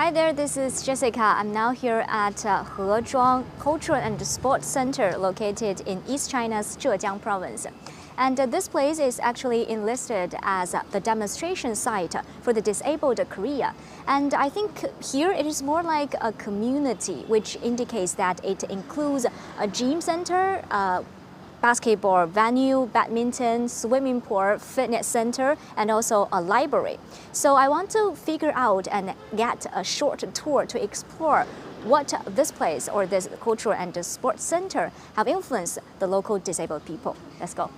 Hi there, this is Jessica. I'm now here at Hezhuang Cultural and Sports Center located in East China's Zhejiang Province. And this place is actually enlisted as the demonstration site for the disabled Korea. And I think here it is more like a community, which indicates that it includes a gym center, basketball venue, badminton, swimming pool, fitness center, and also a library. So I want to figure out and get a short tour to explore what this place or this cultural and sports center have influenced the local disabled people. Let's go.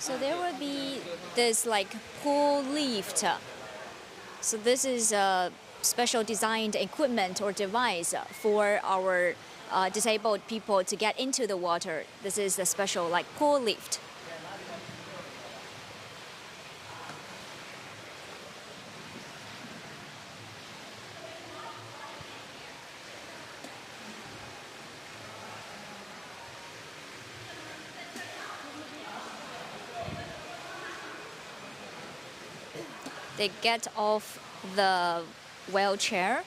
So there will be this like pool lift. So this is a special designed equipment or device for our disabled people to get into the water. This is a special like pool lift. They get off the wheelchair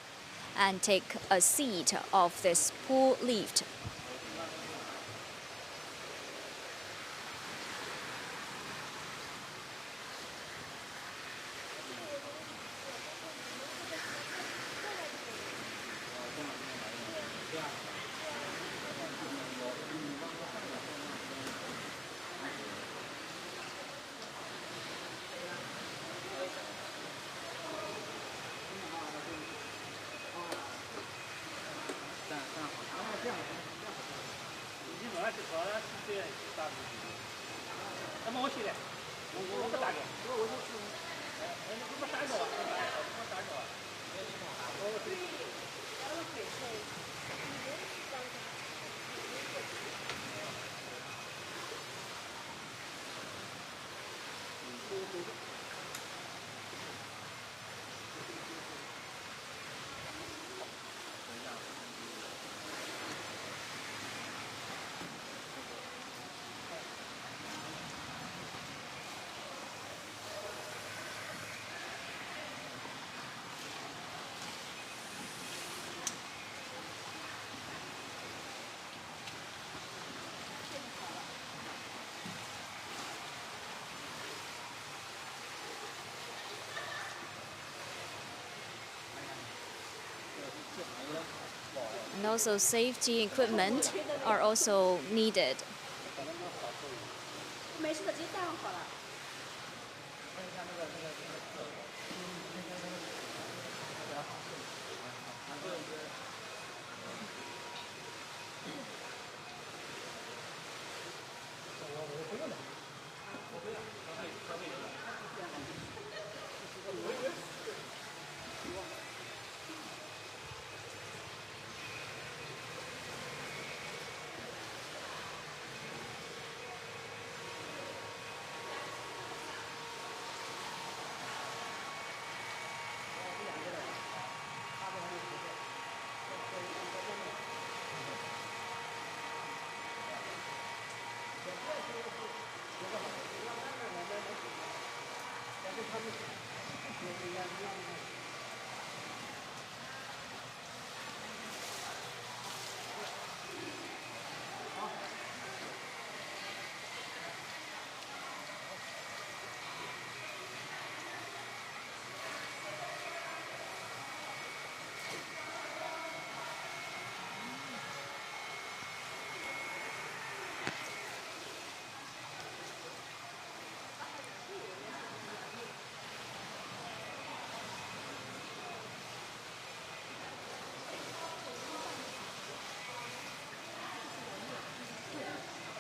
and take a seat of this pool lift. And also safety equipment are also needed.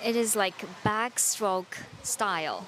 It is like backstroke style.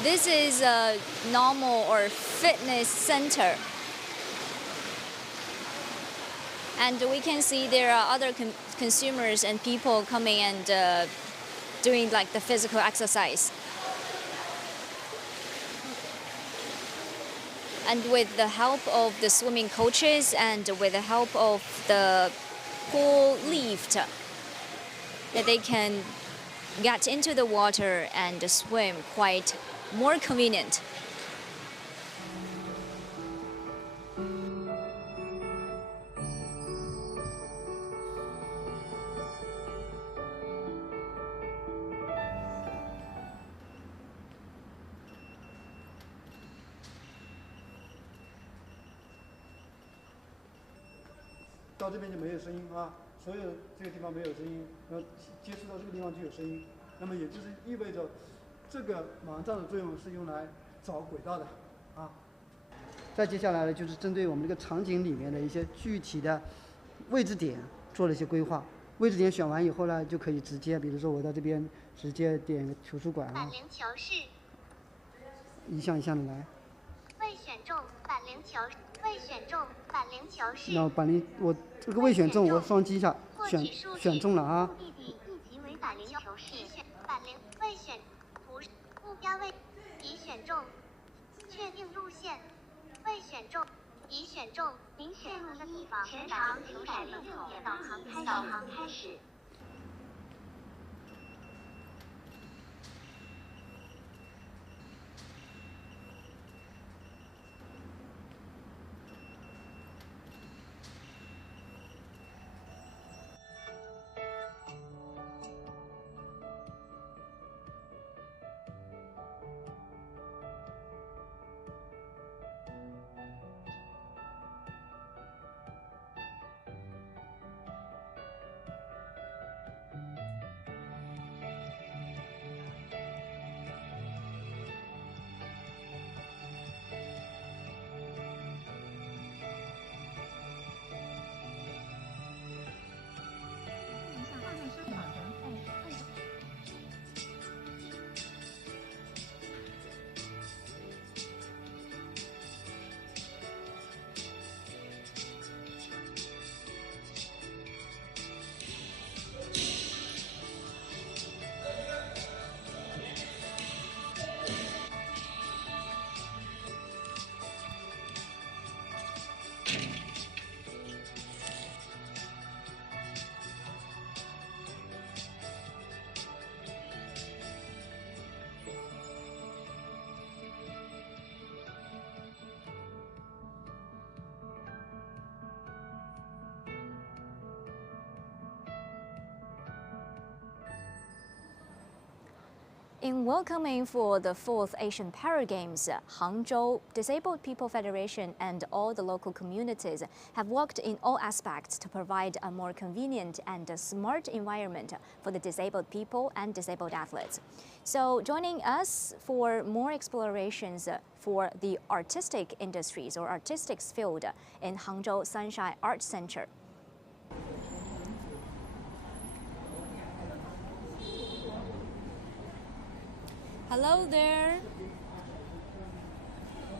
This is a normal or fitness center. And we can see there are other consumers and people coming and doing like the physical exercise. And with the help of the swimming coaches and with the help of the pool lift, they can get into the water and swim quite more convenient.到这边就没有声音啊，所有这个地方没有声音，然后接触到这个地方就有声音，那么也就是意味着这个盲杖的作用是用来找轨道的啊。再接下来呢，就是针对我们这个场景里面的一些具体的位置点做了一些规划。位置点选完以后呢，就可以直接，比如说我到这边直接点个图书馆啊，板铃球室，一项一项的来。未选中板铃球，未选中板铃球室。那板铃我这个未选中，我双击一下，选中了啊。目的地一级为板铃球室，选板铃未选图目标位已选中，确定路线未选中，已选中。您选入的地方全长请改6点导航开始。In welcoming for the 4th Asian Para Games, Hangzhou Disabled People Federation and all the local communities have worked in all aspects to provide a more convenient and smart environment for the disabled people and disabled athletes. So joining us for more explorations for the artistic industries or artistics field in Hangzhou Sunshine Arts Center. Hello there.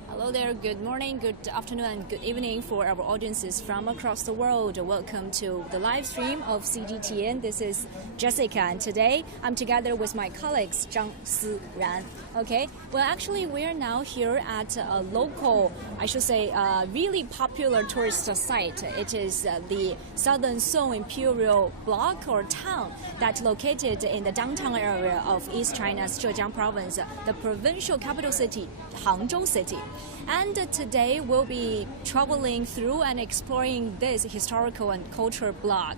Hello there, good morning, good afternoon, and good evening for our audiences from across the world. Welcome to the live stream of CGTN. This is Jessica, and today I'm together with my colleagues, Zhang Siran. Okay, well, actually, we're now here at a local, I should say, really popular tourist site. It is the Southern Song Imperial Block or town that's located in the downtown area of East China's Zhejiang Province, the provincial capital city, Hangzhou City. And today we'll be traveling through and exploring this historical and cultural block.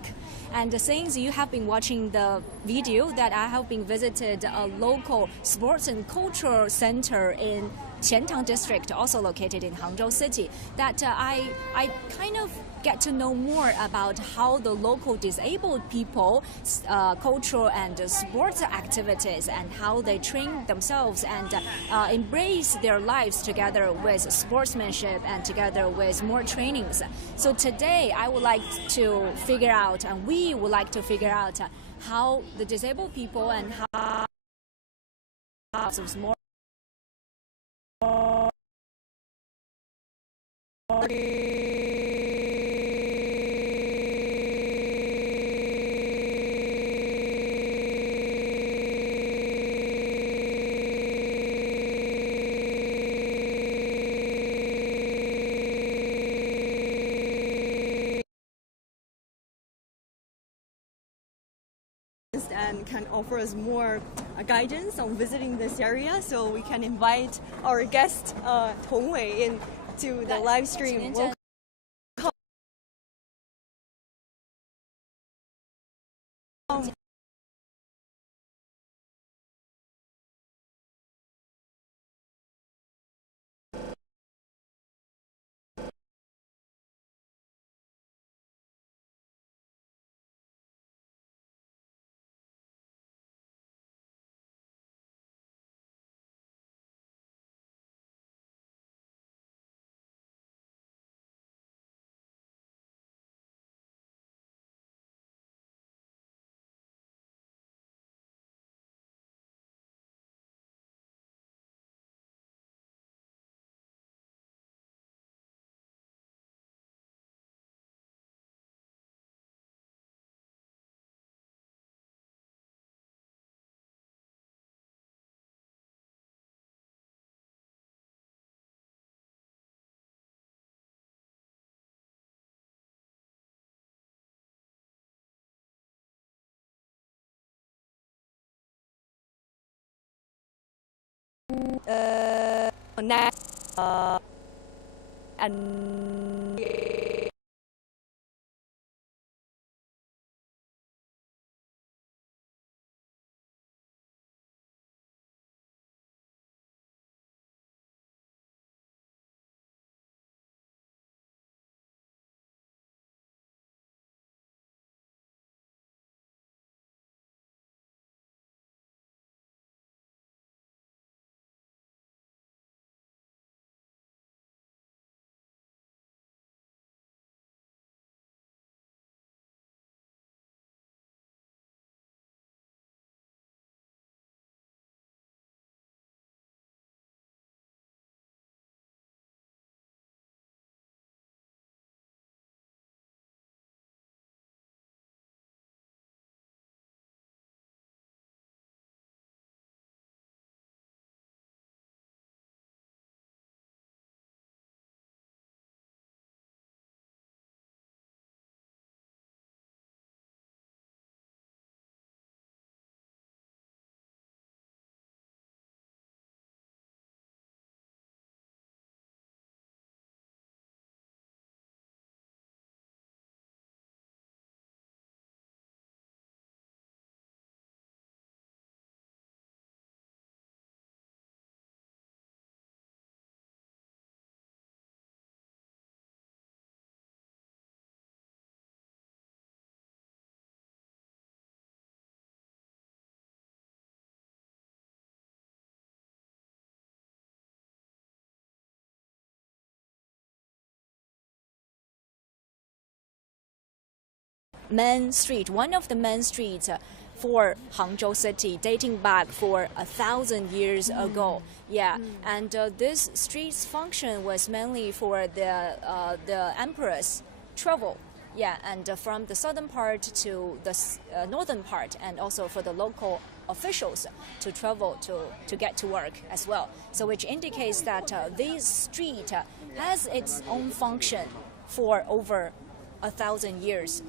And since you have been watching the video that I have been visited a local sports and cultural center in Qiantang district, also located in Hangzhou City, that I kind of get to know more about how the local disabled people cultural and sports activities and how they train themselves and embrace their lives together with sportsmanship and together with more trainings. So today I would like to figure out, and we would like to figure out how the disabled people and how more and can offer us more guidance on visiting this area, so we can invite our guest Tong Wei in to the live stream. Next, and main street, one of the main streets for Hangzhou city, dating back for 1,000 years ago. Yeah, and this street's function was mainly for the emperor's travel. Yeah, and from the southern part to the northern part, and also for the local officials to travel to get to work as well. So which indicates that this street has its own function for over 1,000 years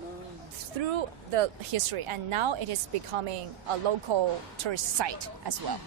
through the history, and now it is becoming a local tourist site as well.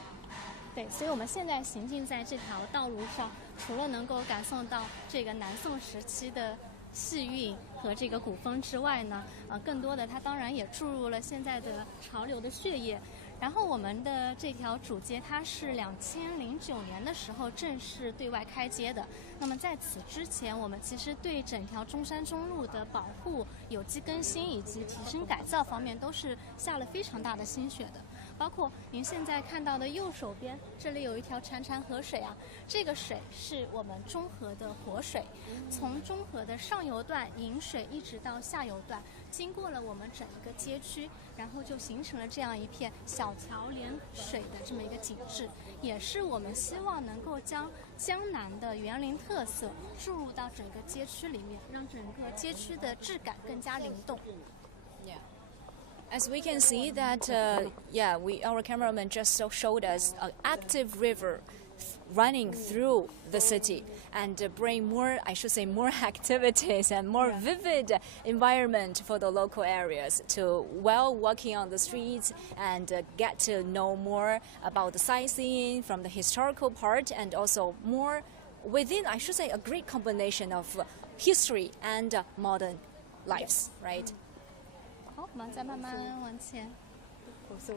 对，所以我们现在行进在这条道路上，除了能够感受到这个南宋时期的气韵和这个古风之外呢，更多的它当然也注入了现在的潮流的血液。然后我们的这条主街，它是2009年的时候正式对外开街的。那么在此之前，我们其实对整条中山中路的保护、有机更新以及提升改造方面，都是下了非常大的心血的。包括您现在看到的右手边，这里有一条潺潺河水啊，这个水是我们中河的活水，从中河的上游段引水一直到下游段，经过了我们整个街区，然后就形成了这样一片小桥连水的这么一个景致，也是我们希望能够将江南的园林特色注入到整个街区里面，让整个街区的质感更加灵动。Yeah. As we can see that, our cameraman just showed us an active river running through the city and bring more, I should say, more activities and more vivid environment for the local areas to while walking on the streets and get to know more about the sightseeing from the historical part, and also more within, I should say, a great combination of history and modern lives, right? 好，我们再慢慢往前。So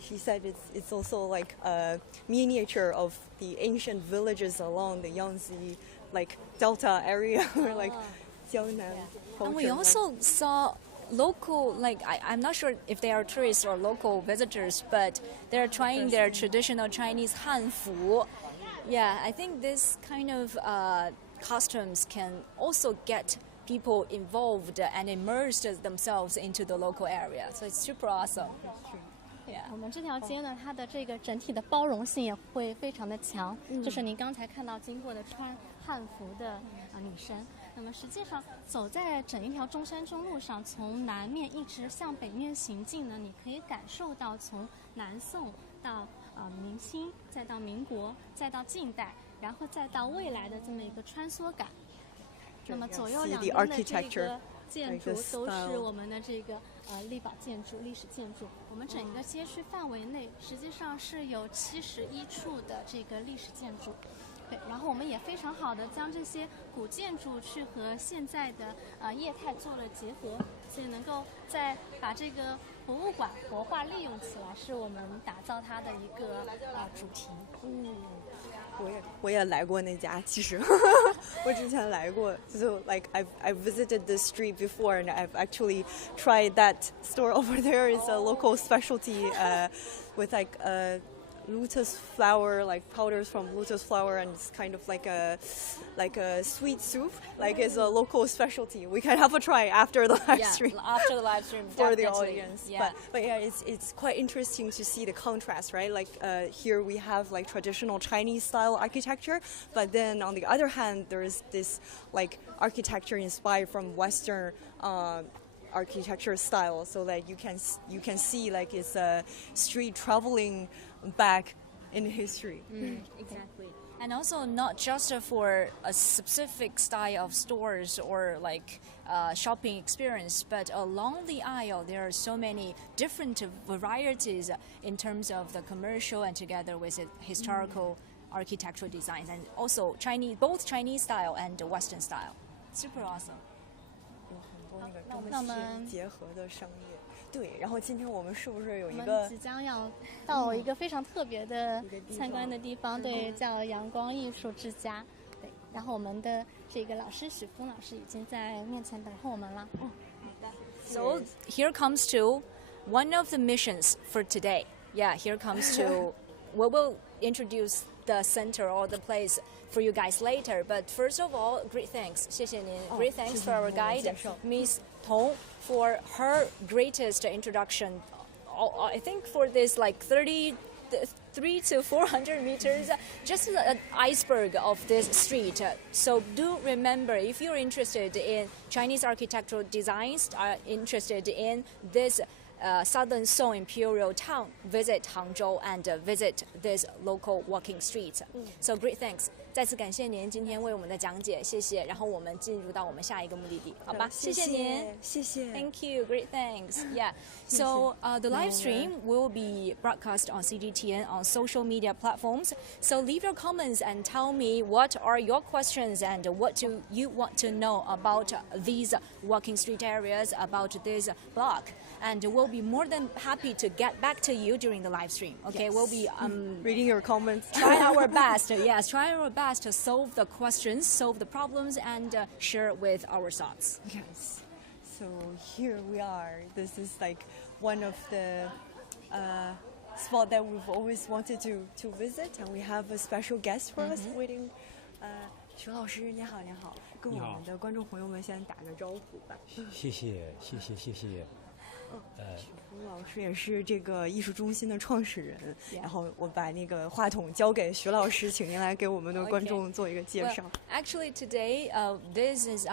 she said it's also like a miniature of the ancient villages along the Yangtze like Delta area or like Jiangnan. And we also saw local, like I'm not sure if they are tourists or local visitors, but they're trying their traditional Chinese hanfu. Yeah, I think this kind of costumes can also get people involved and immersed themselves into the local area. So it's super awesome. Yeah. 我们这条街呢，它的这个整体的包容性也会非常的强。就是您刚才看到经过的穿汉服的女生。那么实际上走在整一条中山中路上，从南面一直向北面行进呢，你可以感受到从南宋到明清，再到民国，再到近代，然后再到未来的这么一个穿梭感。那么左右两边的这个建筑都是我们的这个历宝建筑、历史建筑。我们整个街区范围内实际上是有71处的这个历史建筑。对，然后我们也非常好的将这些古建筑去和现在的业态做了结合，所以能够再把这个博物馆活化利用起来，是我们打造它的一个主题。我也来过那家，其实我之前来过， so like I've visited the street before and I've actually tried that store over there. It's a local specialty with like lotus flower, like powders from lotus flower, and it's kind of like a sweet soup. Like it's a local specialty. We can have a try after the live stream. After the live stream, for definitely. the audience. Yeah. But yeah, it's quite interesting to see the contrast, right? Like here we have like traditional Chinese style architecture, but then on the other hand, there is this like architecture inspired from Western architecture style, so that you can see like it's a street traveling back in history. Exactly. And also not just for a specific style of stores or like shopping experience, but along the aisle there are so many different varieties in terms of the commercial and together with the historical architectural designs, and also both Chinese style and Western style. Super awesome. 有很多那个中西结合的商业。对，然后今天我们是不是有一个？我们即将要到一个非常特别的参观的地方，对，叫阳光艺术之家。对，然后我们的这个老师许峰老师已经在面前等候我们了。好的。So here comes to one of the missions for today. Yeah, here comes to we will introduce the center or the place for you guys later. But first of all, great thanks. 谢谢您。Great thanks for our guide, Miss Tong for her greatest introduction. I think for this like 3 to 400 meters, just an iceberg of this street. So do remember, if you're interested in Chinese architectural designs, are interested in this southern Song imperial town, visit Hangzhou and visit this local walking streets. So great thanks. 再次感谢您今天为我们的讲解，谢谢。然后我们进入到我们下一个目的地，好吧？谢谢您，谢谢。Thank you, great thanks. Yeah. So the live stream will be broadcast on CGTN on social media platforms. So leave your comments and tell me what are your questions and what do you want to know about these walking street areas, about this block. And we'll be more than happy to get back to you during the live stream. Okay, we'll be reading your comments. try our best. Yes, try our best to solve the questions, solve the problems, and share with our thoughts. Yes. So here we are. This is like one of the spot that we've always wanted to visit, and we have a special guest for us waiting. 徐老师你好，你好，跟我们的观众朋友们先打个招呼吧。谢谢。徐老师也是这个艺术中心的创始人，然后我把那个话筒交给徐老师，请您来给我们的观众做一个介绍。Actually, today, this is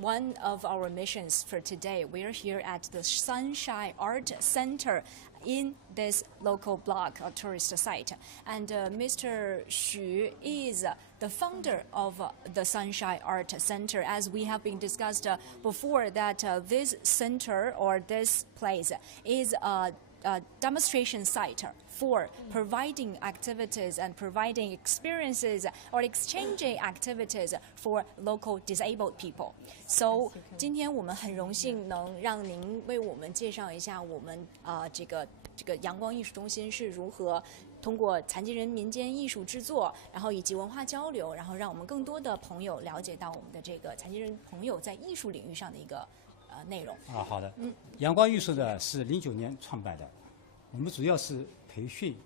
one of our missions for today. We are here at the Sunshine Art Center in this local block, a tourist site. And Mr. Xu is the founder of the Sunshine Art Center. As we have been discussed before, that this center or this place is a demonstration site for providing activities and providing experiences or exchanging activities for local disabled people. So 今天我们很荣幸能让您为我们介绍一下我们这个阳光艺术中心是如何通过残疾人民间艺术制作，然后以及文化交流，然后让我们更多的朋友了解到我们的这个残疾人朋友在艺术领域上的一个内容。好的。阳光艺术呢是09年创办的，我们主要是培训，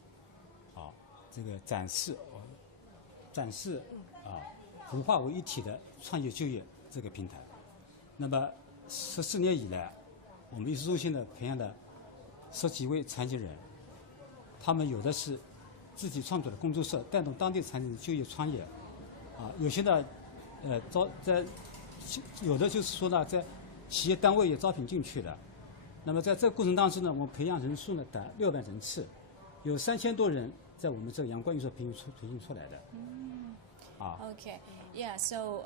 这个展示文化为一体的创业就业这个平台。那么14年以来，我们艺术中心呢培养了10几位残疾人，他们有的是自己创作的工作室，带动当地残疾人就业创业，有些呢，有的就是说呢，在企业单位也招聘进去的。那么在这个过程当中呢，我们培养人数呢达600人次，有3000多人在我们这个阳光艺术培训出来的。Okay, yeah, so,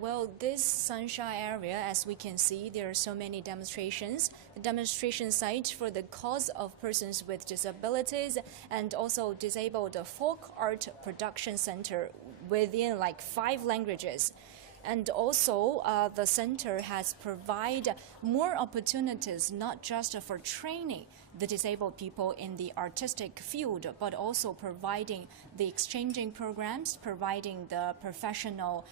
well, this sunshine area, as we can see, there are so many demonstrations. The demonstration site for the cause of persons with disabilities and also disabled folk art production center within like 5 languages. And also, the center has provided more opportunities, not just for training the disabled people in the artistic field, but also providing the exchanging programs, providing the professional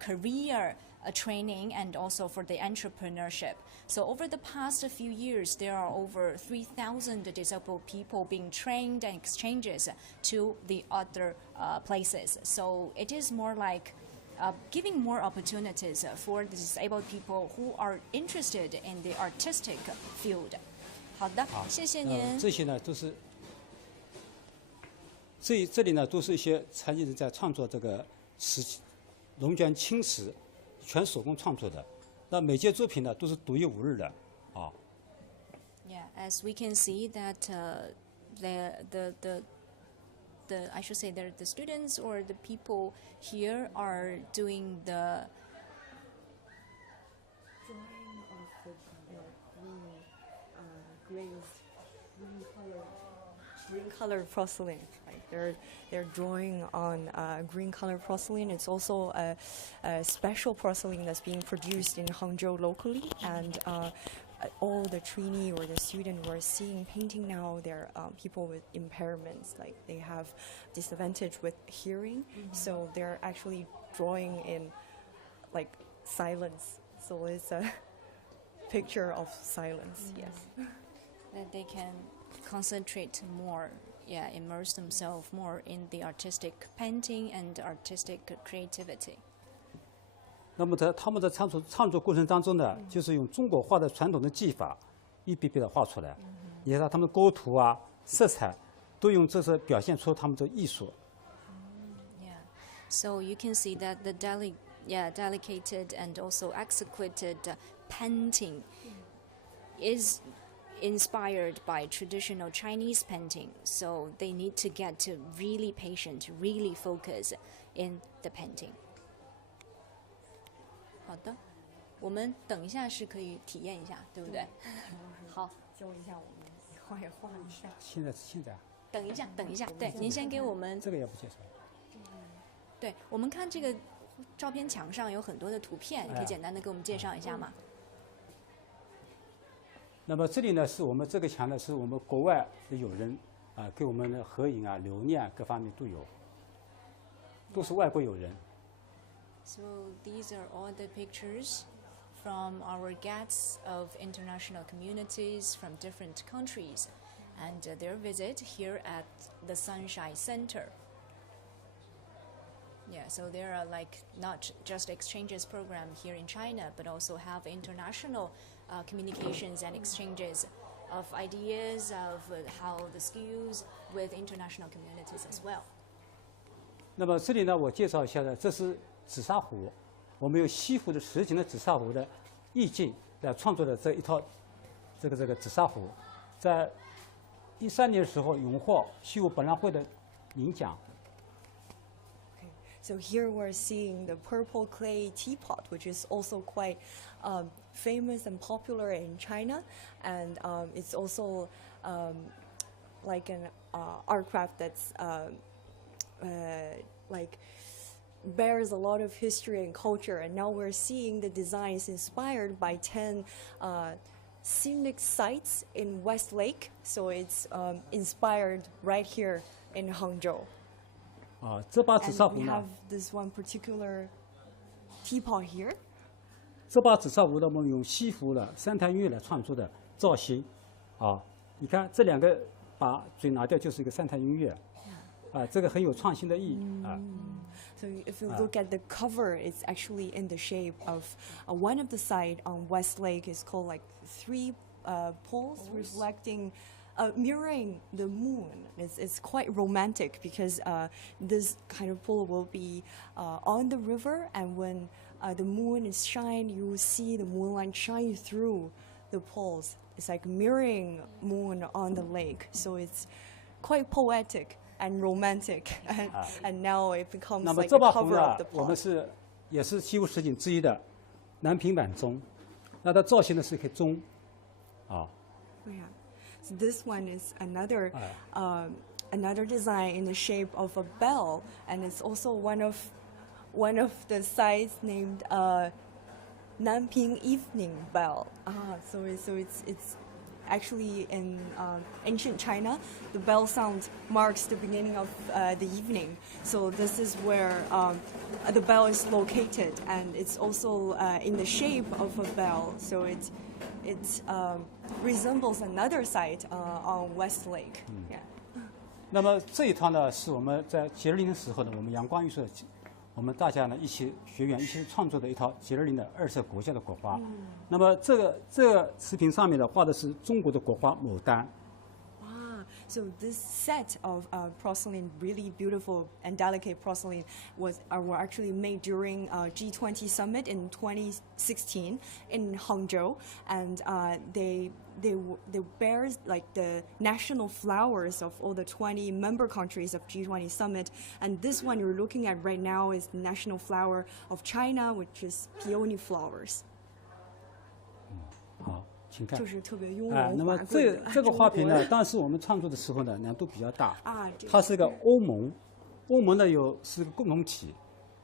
career training, and also for the entrepreneurship. So over the past few years, there are over 3,000 disabled people being trained and exchanges to the other places. So it is more like giving more opportunities for the disabled people who are interested in the artistic field. 好的，谢谢您。这些呢都是，这里呢都是一些残疾人在创作这个龙卷青石，全手工创作的。那每件作品呢都是独一无二的啊。Yeah, as we can see that the I should say the students or the people here are doing the drawing of the green colored porcelain. Right? They're drawing on green colored porcelain. It's also a special porcelain that's being produced in Hangzhou locally, and all the trainee or the student who are seeing painting now, they're people with impairments, like they have disadvantage with hearing, so they're actually drawing in like silence. So it's a picture of silence. Yes. That they can concentrate more, immerse themselves more in the artistic painting and artistic creativity. 那么在他们的创作过程当中呢，就是用中国画的传统的技法，一笔笔的画出来。你看他们的构图啊、色彩，都用这是表现出他们的艺术。Yeah, so you can see that the delicate and also exquisite painting is inspired by traditional Chinese painting. So they need to get to really patient, really focus in the painting. 好的，我们等一下是可以体验一下，对不对？好，教一下我们画也画一下。现在啊。等一下，对，您先给我们。这个也不介绍。对，我们看这个照片墙上有很多的图片，你可以简单的给我们介绍一下吗？那么这里呢，是我们这个墙呢，是我们国外的友人啊，给我们的合影啊、留念啊各方面都有，都是外国友人。So these are all the pictures from our guests of international communities from different countries, and their visit here at the Sunshine Center. Yeah, so there are like not just exchanges program here in China, but also have international communications and exchanges of ideas of how the skills with international communities as well. 那么这里呢，我介绍一下呢，这是紫砂壶，我们用西湖的实景的紫砂壶的意境来创作的这一套这个紫砂壶，在2013年的时候荣获西湖博览会的银奖。So here we're seeing the purple clay teapot, which is also quite famous and popular in China, and it's also like an art craft that's like bears a lot of history and culture. And now we're seeing the designs inspired by 10 scenic sites in West Lake. So it's inspired right here in Hangzhou. 这把紫砂 And 壶 we 呢 have，this one particular teapot here. 这把紫砂壶呢，我们用西湖的三潭音乐来创作的造型，你看这两个把嘴拿掉就是一个三潭音乐，这个很有创新的意义啊。So if you look at the cover, it's actually in the shape of one of the side on West Lake is called like 3 poles reflecting, mirroring the moon. It's quite romantic because this kind of pole will be on the river, and when the moon is shine, you will see the moonlight shine through the poles. It's like mirroring moon on the lake. So it's quite poetic and romantic, and now it becomes 那么 like 这 the 把壶 cover 呢 of the，我们 pot. 也是西湖十景之一的南平板钟，那它造型呢是一颗钟，Yeah. So this one is another another design in the shape of a bell, and it's also one of the sites named Nanping Evening Bell. So it's actually in ancient China, the bell sound marks the beginning of the evening. So this is where the bell is located, and it's also in the shape of a bell. So it resembles another site on West Lake. Yeah. 那么这一套呢，是我们在节日林的时候呢，我们阳光艺术，我们大家呢一起学员一起创作的一套节日林的2色国家的国花。那么这个瓷瓶上面呢，画的是中国的国花牡丹。So this set of porcelain, really beautiful and delicate porcelain, were actually made during G20 summit in 2016 in Hangzhou, and they bear like the national flowers of all the 20 member countries of G20 summit. And this one you're looking at right now is the national flower of China, which is peony flowers. 好，请看。就是特别雍那么容华贵的这个花瓶呢，当时我们创作的时候呢，难度比较大。这个它是一个欧盟，欧盟呢是个共同体。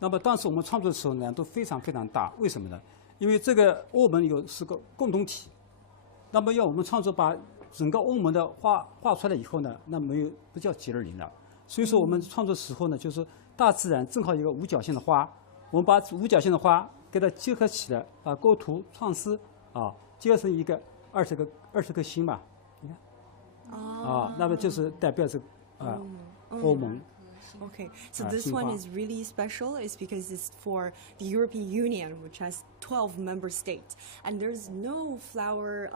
那么当时我们创作的时候难度非常非常大，为什么呢？因为这个欧盟是个共同体，那么要我们创作把整个欧盟的画出来以后呢，那不叫节日林了。所以说我们创作时候呢，就是大自然正好有一个五角星的花，我们把五角星的花给它结合起来，把构图创思结合成一个20颗星嘛，你看，那么就是代表这欧盟。Okay, so this one is really special. It's because it's for the European Union, which has 12 member states, and there's no flower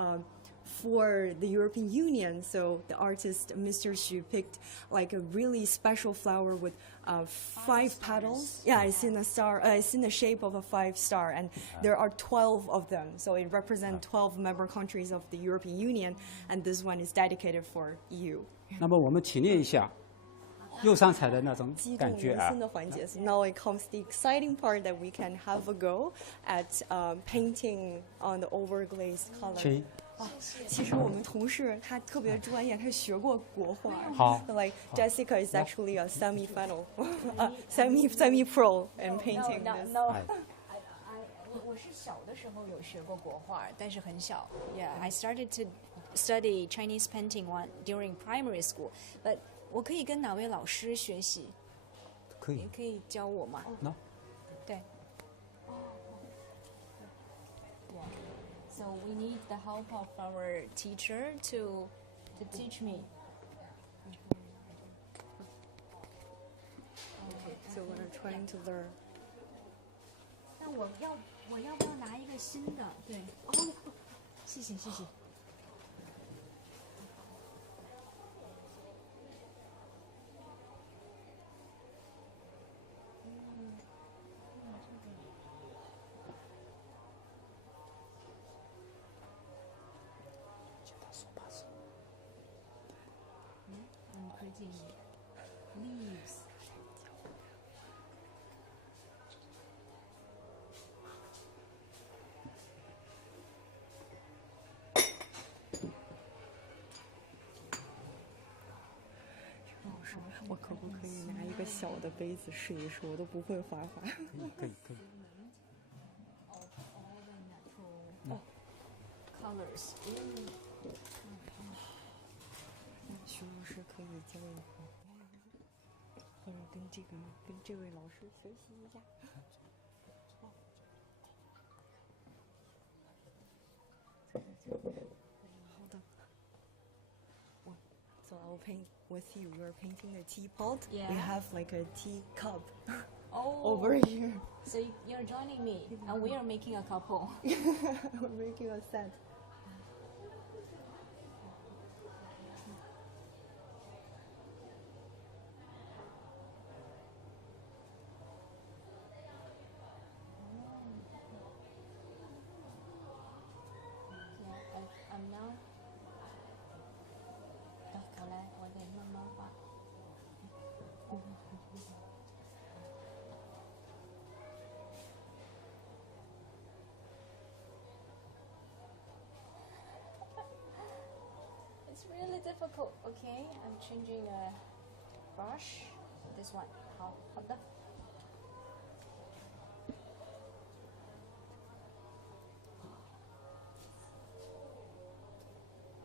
for the European Union. So the artist, Mr. Xu, picked like a really special flower with 5 petals. Yeah, it's in a star. It's in the shape of a 5-star, and there are 12 of them. So it represents 12 member countries of the European Union, and this one is dedicated for EU. 那么我们体验一下釉上彩的那种感觉啊。So now it comes the exciting part that we can have a go at painting on the overglaze color. 其实我们同事他特别专业，他学过国画。好。Like Jessica is actually a semi-final, semi-pro in painting this. 我是小的时候有学过国画，但是很小。Yeah, I started to study Chinese painting during primary school. But 我可以跟哪位老师学习？可以。你可以教我吗？对。So we need the help of our teacher to teach me. Okay, so we're trying to learn. 那我要不要拿一个新的？对。哦，谢谢。Leaves.我可不可以拿一个小的杯子试一试？我都不会画画。可以。Colors. 徐老师可以教一下，或者跟这位老师学习一下。好的。So I'll paint with you. You're painting a teapot. Yeah. We have like a tea cup Oh. over here. So you're joining me, and we are making a couple. We're making a set. I'm now. 我来，我得慢慢画。It's really difficult. Okay, I'm changing a brush. This one. 好的。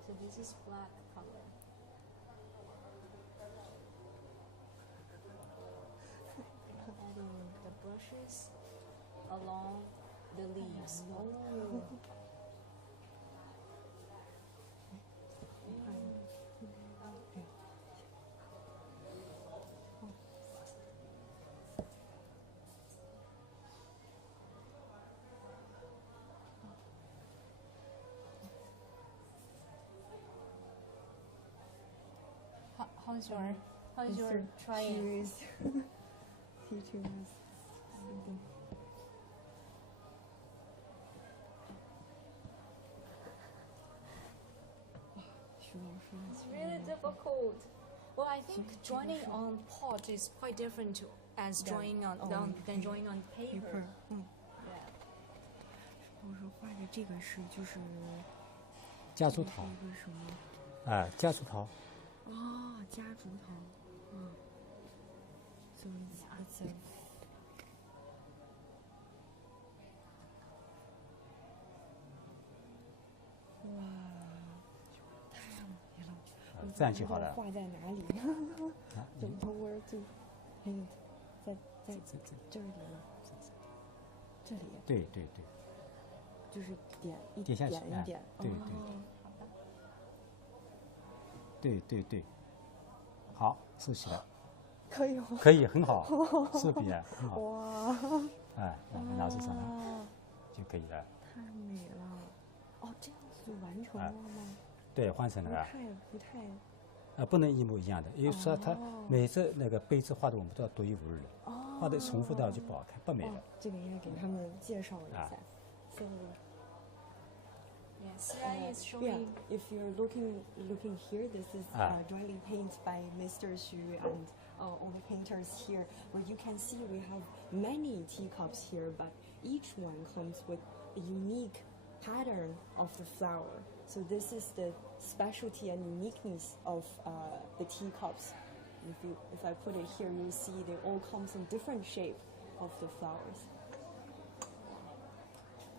So this is black color. Adding the brushes along the leaves. Oh. How's your trying? Teaching us. It's really difficult. Well, I think drawing on pot is quite different as drawing on than drawing on paper. 我说画的这个是就是夹竹桃。一个什么？夹竹桃。哦，夹竹桃。So it's a. 哇，太美了！这样就好了。画在哪里？怎么 where to paint？ 在这里吗？这里。对。就是点一点下去，一点。对。好，收起来。可以吗？可以，很好，是笔很好。哇，哎，拿手上就可以了。太美了。哦，这样子就完成了吗？对，完成了。不太。不能一模一样的，因为说它每次那个杯子画的我们都要独一无二的，画的重复的就不好看，不美了。这个应该给他们介绍一下。So, Yes, is yeah, showing. if you're looking here, this is jointly painted by Mr. Xu and all the painters here. Where you can see we have many teacups here, but each one comes with a unique pattern of the flower. So this is the specialty and uniqueness of the teacups. If I put it here, you'll see they all comes in different shape of the flowers.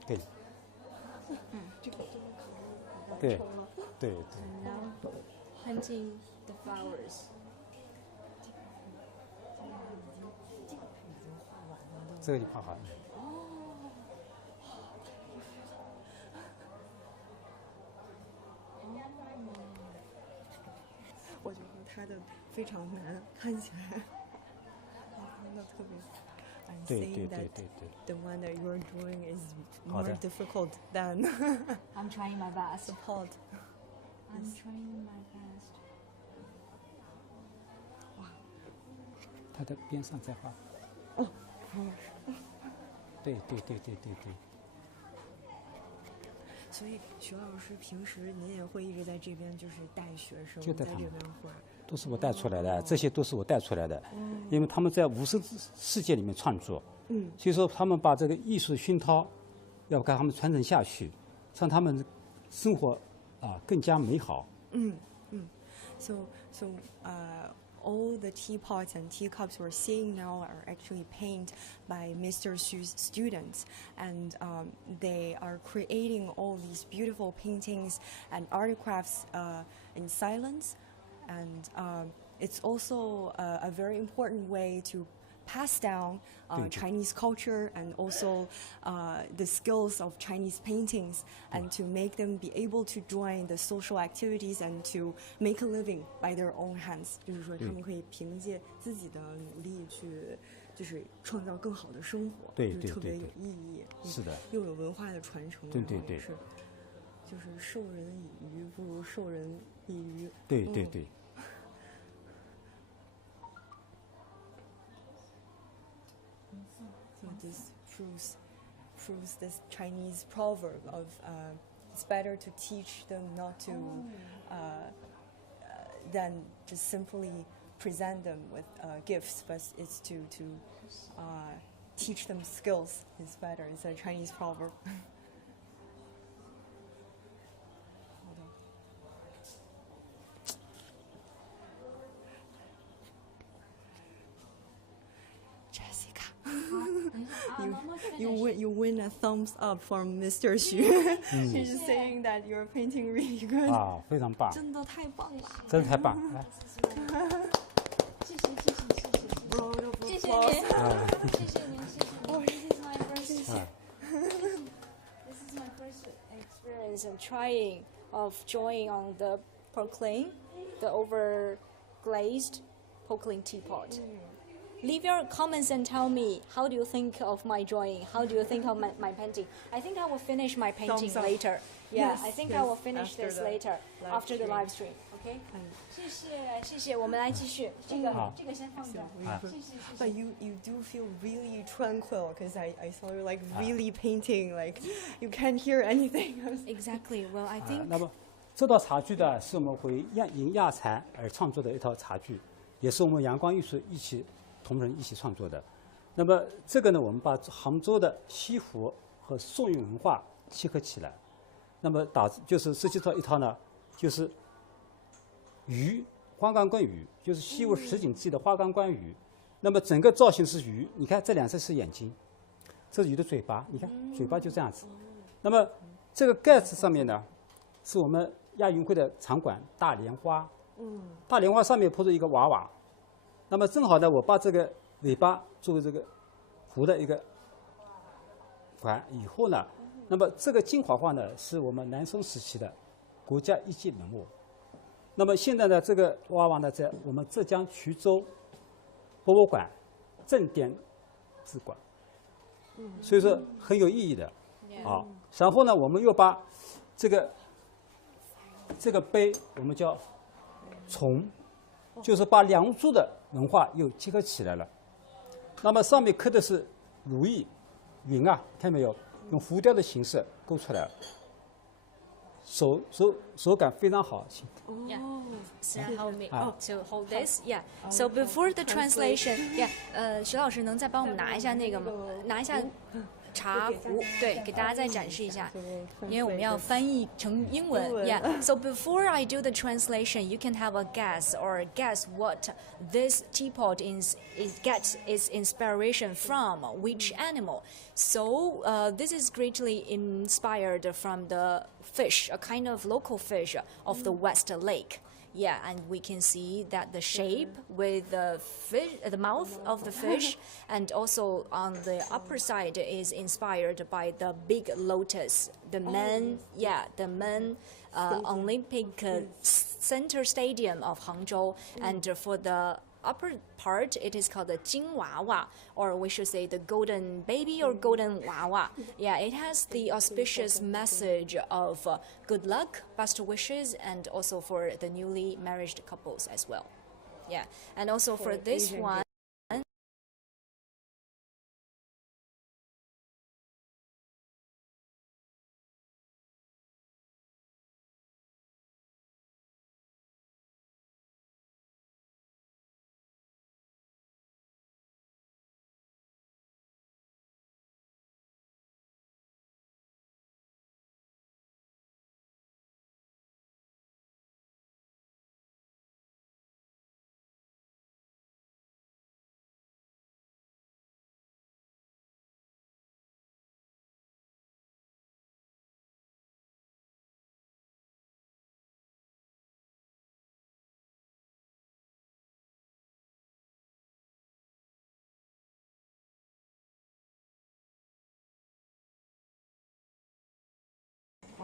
对。对。Now painting the flowers. 这个就画好了。我觉得它的非常难，看起来真的特别。I'm saying that the one that you're drawing is more difficult than. I'm trying my best. The pot. I'm trying my best. 它的边上再画。哦，对。所以徐老师平时您也会一直在这边，就是带学生就在这边画。都是我带出来的，这些都是我带出来的，因为他们在无声世界里面创作，所以说他们把这个艺术熏陶，要给他们传承下去，让他们生活更加美好。So all the teapots and teacups we're seeing now are actually painted by Mr. Xu's students, and they are creating all these beautiful paintings and artworks in silence, and it's also a very important way to pass down Chinese culture and also the skills of Chinese paintings, and to make them be able to join the social activities and to make a living by their own hands. 就是说，他们可以凭借自己的努力去，就是创造更好的生活，对，特别有意义。是的，又有文化的传承，对，是，就是授人以鱼不如授人以渔。对。So this proves this Chinese proverb of it's better to teach them not to than just simply present them with gifts, but it's to teach them skills is better. It's a Chinese proverb. You win a thumbs up from Mr. Xu. He's saying that you're painting really good. 非常棒，真的太棒了，真的太棒，来，谢谢您，谢谢您。Oh, this is my first experience of trying of drawing on the porcelain, the overglazed porcelain teapot. Leave your comments and tell me, how do you think of my drawing? How do you think of my painting? I think I will finish my painting later. Yeah, I think I will finish this later after the live stream. Okay? 谢谢，我们来继续。这个先放这儿。谢谢。But you do feel really tranquil because I saw you like really painting, like you can't hear anything. Exactly. Well, I think. 那么这道茶具呢，是我们为因亚禅而创作的一套茶具，也是我们阳光艺术同仁一起创作的。那么这个呢，我们把杭州的西湖和宋韵文化结合起来，那么就是设计出一套呢，就是鱼花岗冠鱼，就是西湖十景记的花岗冠鱼。那么整个造型是鱼，你看这两侧是眼睛，这是鱼的嘴巴，你看嘴巴就这样子。那么这个盖子上面呢，是我们亚运会的场馆大莲花，大莲花上面铺着一个娃娃。那么正好呢，我把这个尾巴作为这个湖的一个环以后呢，那么这个金华画呢，是我们南宋时期的国家一级文物。那么现在呢，这个娃娃呢，在我们浙江衢州博物馆镇店之馆，所以说很有意义的啊。然后呢，我们又把这个碑我们叫虫，就是把良渚的文化又结合起来了。那么上面刻的是如意云啊，看到没有？用浮雕的形式勾出来了，手感非常好。Yeah. Sarah help me to hold this. Yeah. So before the translation, yeah. 徐老师能再帮我们拿一下那个吗？拿一下茶壶，对，给大家再展示一下，因为我们要翻译成英文。Yeah. So before I do the translation, you can have a guess or guess what this teapot gets its inspiration from, which animal. So this is greatly inspired from the fish, a kind of local fish of the West Lake. Yeah, and we can see that the shape with the fish, the mouth of the fish, and also on the upper side is inspired by the big lotus, the main Olympic Center Stadium of Hangzhou, and for the upper part, it is called the Jingwawa, or we should say the golden baby or golden wawa. Yeah, it has the auspicious message of good luck, best wishes, and also for the newly married couples as well. Yeah, and also for this one,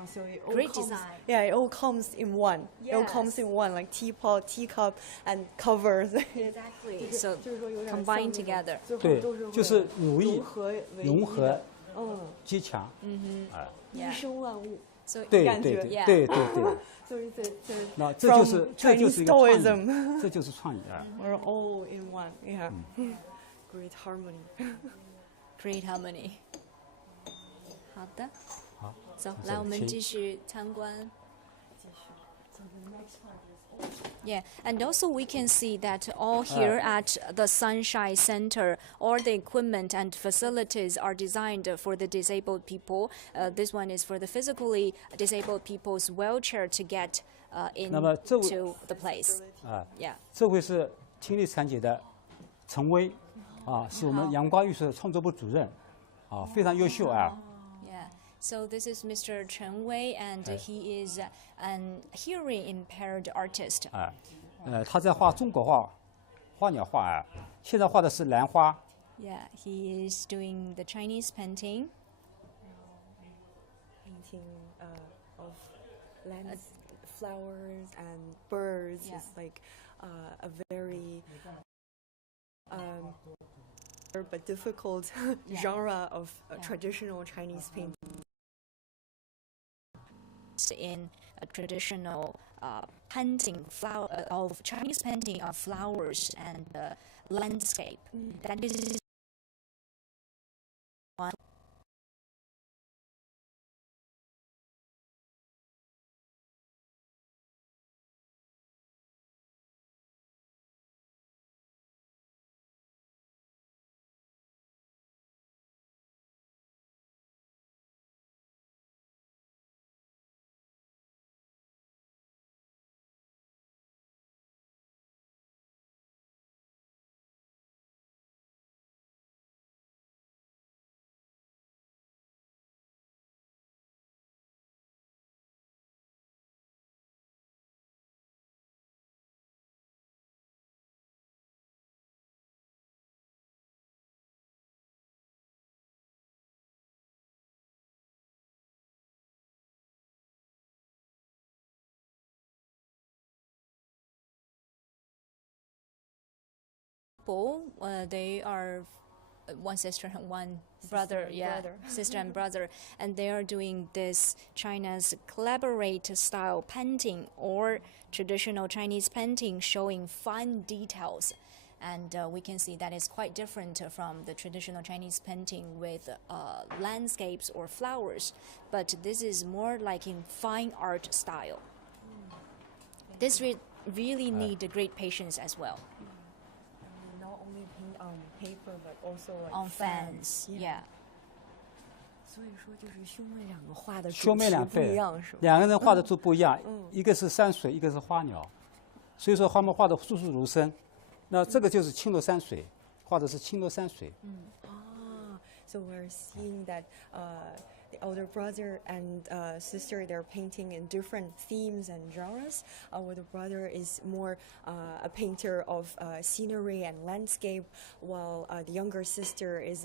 So great design. Yeah, it all comes in one. It all Yes. comes in one, like teapot, teacup, and covers. Exactly. So combined together. 对，就是如意融合嗯，极强。一生万物。 So 对感觉对对对对对。就是那这就是这就是一个创意 Taoism 这就是创意啊。 We're all in one. Yeah. Great harmony. Great harmony. 好的，好，走，走来我们请继续参观。Yeah, and also we can see that all here at the Sunshine Center, all the equipment and facilities are designed for the disabled people. This one is for the physically disabled people's wheelchair to get 那么这位 into the place. 啊， Yeah. 这位是听力残疾的陈威，啊，是我们阳光艺术的创作部主任，啊，非常优秀啊。 Yeah. So this is Mr. Chen Wei, and he is an hearing impaired artist. 啊，他在画中国画，花鸟画啊，现在画的是兰花。 Yeah, he is doing the Chinese painting. Painting of lands, flowers, and birds. Yeah. It's like a very but difficult genre of traditional Chinese painting. In a traditional painting of Chinese painting of flowers and landscape. That is one couple. They are one sister and one brother, sister and brother, and they are doing this China's collaborate style painting or traditional Chinese painting, showing fine details. And we can see that is quite different from the traditional Chinese painting with landscapes or flowers, but this is more like in fine art style. This really need great patience as well. Not only paint on paper, but also like on fans. Yeah. 所以说，就是兄妹两个画的兄妹俩不一样，是吧？两个人画的都不一样，一个是山水，一个是花鸟，所以说他们画的栩栩如生。那这个就是青罗山水，画的是青罗山水。So we're seeing that the older brother and sister, they're painting in different themes and genres. Where the brother is more a painter of scenery and landscape, while the younger sister is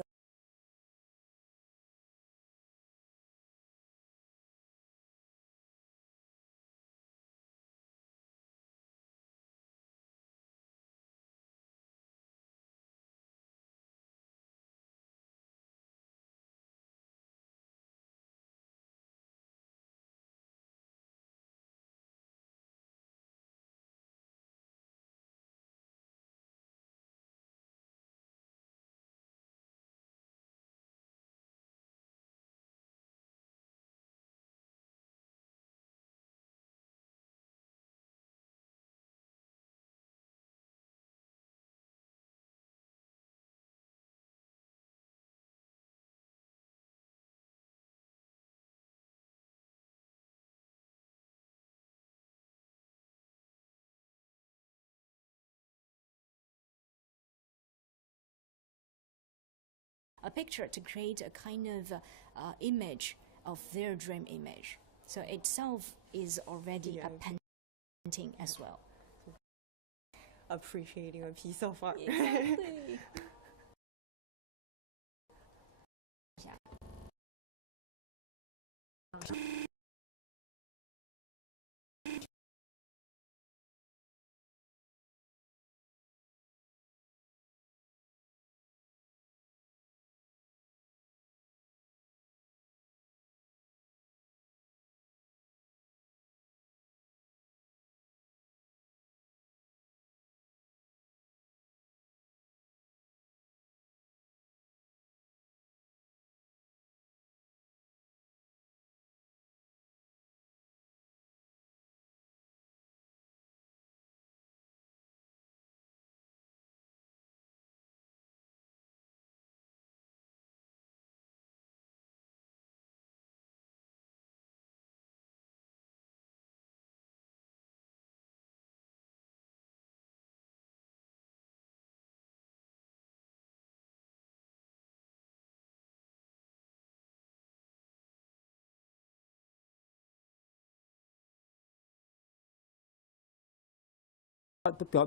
a picture to create a kind of image of their dream image. So itself is already a painting as well. appreciating a piece of art. Exactly.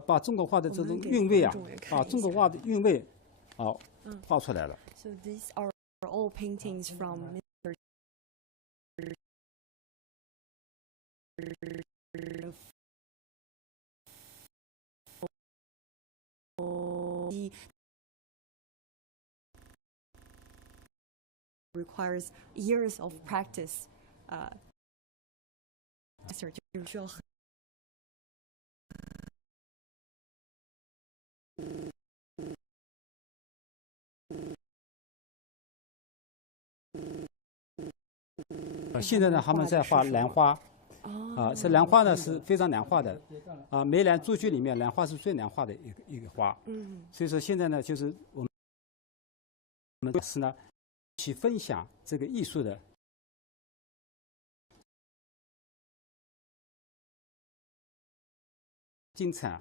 把中国画的这种韵味啊，把中国画的韵味，画出来了。So these are all paintings from Mr. Requires years of practice. 需要很现在呢，他们在画兰花。这兰花呢是非常难画的，梅兰竹菊里面兰花是最难画的一个花。所以说现在呢，就是我们是呢，去分享这个艺术的精彩。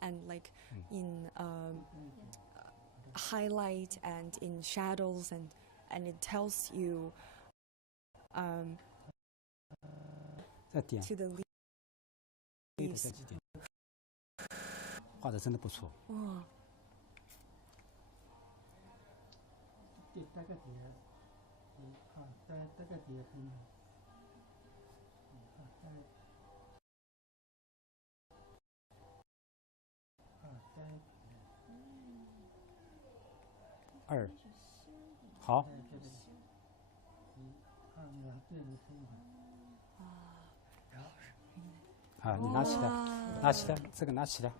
and like in highlight and in shadows, and it tells you 再点 to the 对的 leaves. 再几点，画的真的不错。哇，大概点，大概点可以。2，好，啊，你拿起来，拿起来，这个拿起来。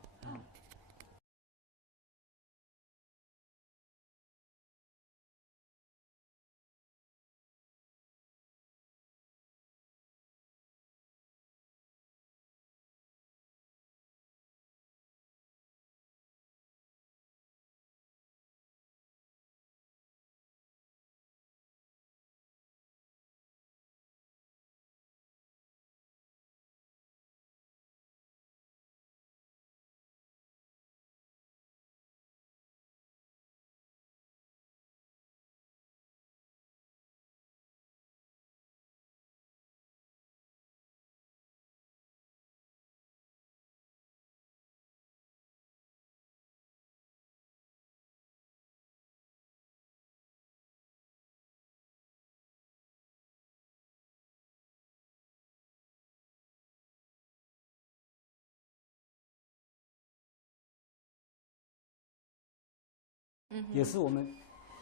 也是我们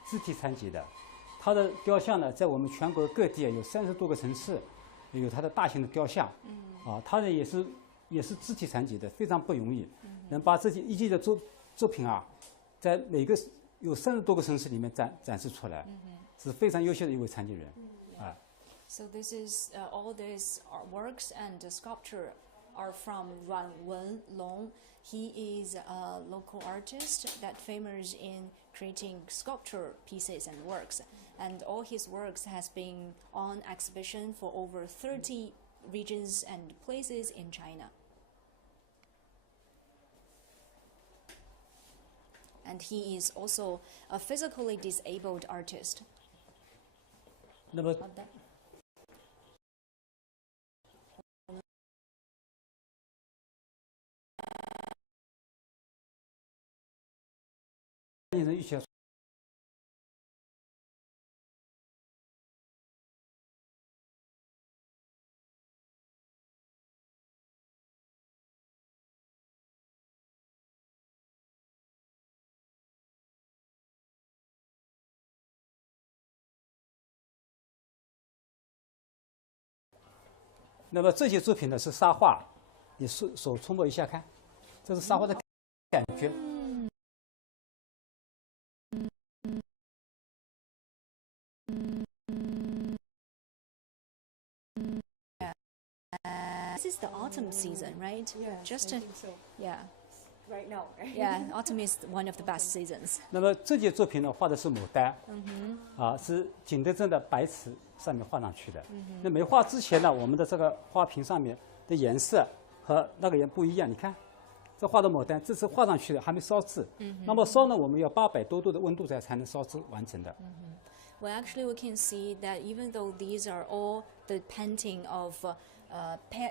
肢体残疾的，它的雕像呢，在我们全国各地有30多个城市，有它的大型的雕像。它呢也是肢体残疾的，非常不容易，能把自己一季的作品啊，在每个有30多个城市里面展示出来，是非常优秀的一位残疾人。So this is all these works and sculpture are from Ruan Wenlong. He is a local artist that famous in creating sculpture pieces and works, and all his works has been on exhibition for over 30 regions and places in China. And he is also a physically disabled artist. 那么好的。令人预期。那么这些作品呢是沙画，你手触摸一下看，这是沙画的感觉。This is the autumn season, right? Yeah, Just I think so. yeah, Right now, right? yeah. Autumn is one of the best seasons. 那么这件作品呢，画的是牡丹，是景德镇的白瓷上面画上去的。那没画之前呢，我们的这个花瓶上面的颜色和那个颜不一样。你看，这画的牡丹，这是画上去的，还没烧制。那么烧呢，我们要800多度的温度才能烧制完成的。Well, actually, we can see that even though these are all the painting of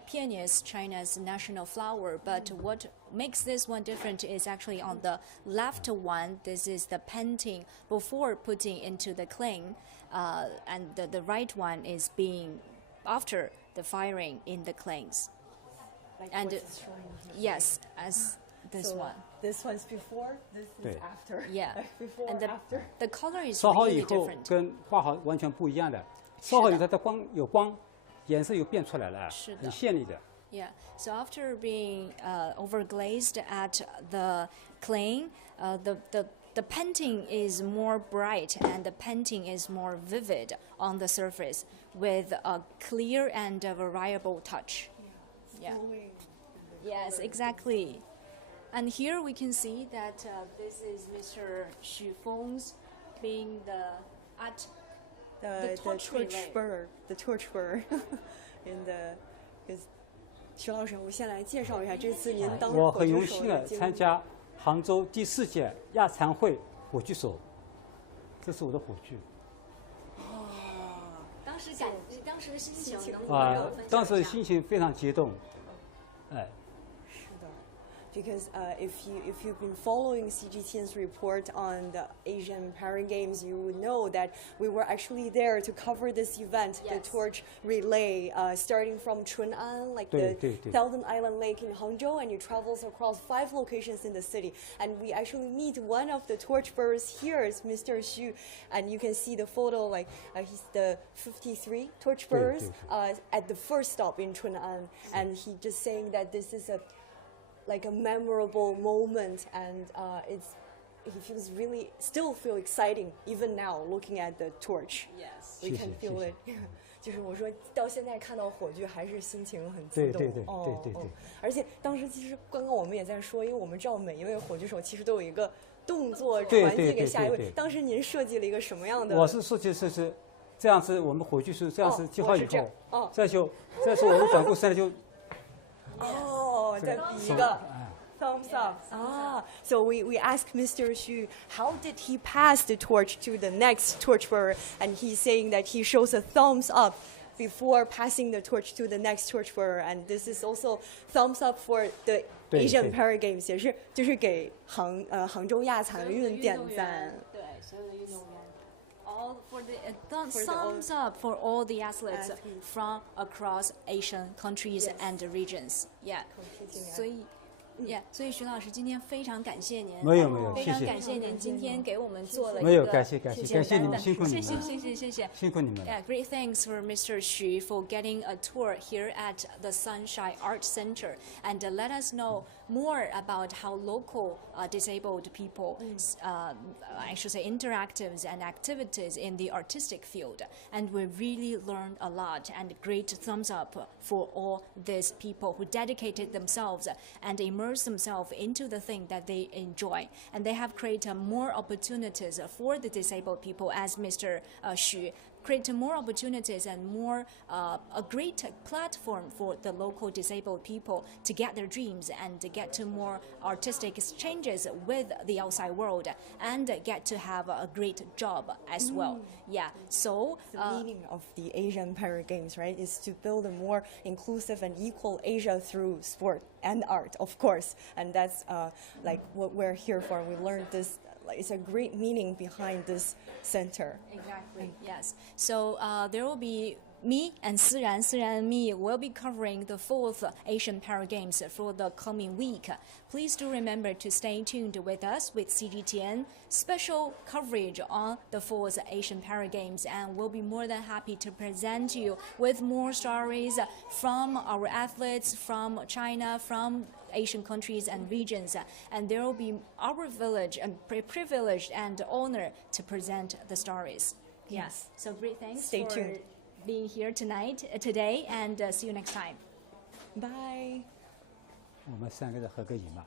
peonies, China's national flower, but what makes this one different is actually on the left one. This is the painting before putting into the kiln, and the right one is being after the firing in the kilns. Like And what it's showing here. Yes, as this So one. This one's before, this is 对 after. Yeah. Before, And after. the color is 烧好以 really 后 different. 跟画好完全不一样的。烧好以后它的光，颜色又变出来了，是的。很鲜丽的。Yeah. So after being overglazed at the kiln, the painting is more bright and the painting is more vivid on the surface with a clear and a variable touch. Yeah. Flowing. Yes, exactly. And here we can see that this is Mr. Xu Feng's being at The torch relay. torch burr in the his 徐老师，我先来介绍一下，这次您当我火很荣幸炬手的参加杭州第4届亚残会火炬手，这是我的火炬。当时的心情能当时心情非常激动，哎。Because if you've been following CGTN's report on the Asian Paragames, you would know that we were actually there to cover this event, the torch relay, starting from Chun'an, like the Thousand Island Lake in Hangzhou, and it travels across 5 locations in the city. And we actually meet one of the torch bearers here, is Mr. Xu, and you can see the photo, like he's the 53 torch bearers at the first stop in Chun'an, and he just saying that this is a memorable moment, and he feels really still feel exciting even now looking at the torch. Yes, we can feel it. 就是我说到现在看到火炬还是心情很激动。对。而且当时其实刚刚我们也在说，因为我们知道每一位火炬手其实都有一个动作传递给下一位。当时您设计了一个什么样的？我是设计是这样子，我们火炬是这样子计划以后，再说我们转过身来就。再比一个 thumbs up. So we asked Mr. Xu, how did he pass the torch to the next torchbearer? And he's saying that he shows a thumbs up before passing the torch to the next torchbearer. And this is also thumbs up for the Asian Paragames. 也是就是给杭州亚残运点赞。对，所有的运动员。All for the thumbs up for all the athletes from across Asian countries and regions. Yeah. 所以徐老师今天非常感谢您，没有，非常感谢您今天给我们做了一个没有感谢你们，辛苦你们，谢谢，辛苦你们。Yeah, great thanks for Mr. Xu for getting a tour here at the Sunshine Art Center and let us know more about how local disabled people, I should say, interactives and activities in the artistic field. And we really learned a lot. And great thumbs up for all these people who dedicated themselves and immersed themselves into the thing that they enjoy. And they have created more opportunities for the disabled people, as Mr. Xu create more opportunities and more a great platform for the local disabled people to get their dreams and to get to more artistic exchanges with the outside world and get to have a great job as well. Yeah, so the meaning of the Asian Paragames, right, is to build a more inclusive and equal Asia through sport and art, of course, and that's like what we're here for. We learned this. It's a great meaning behind this center. Exactly. Yes. So there will be me and Siran and me will be covering the 4th Asian Paragames for the coming week. Please do remember to stay tuned with us with CGTN special coverage on the 4th Asian Paragames, and we'll be more than happy to present you with more stories from our athletes from China, from Asian countries and regions, and there will be our village and privilege and honor to present the stories. Yes. So great thanks Stay for tuned. being here today, and see you next time. Bye. 我们3个人合个影吧。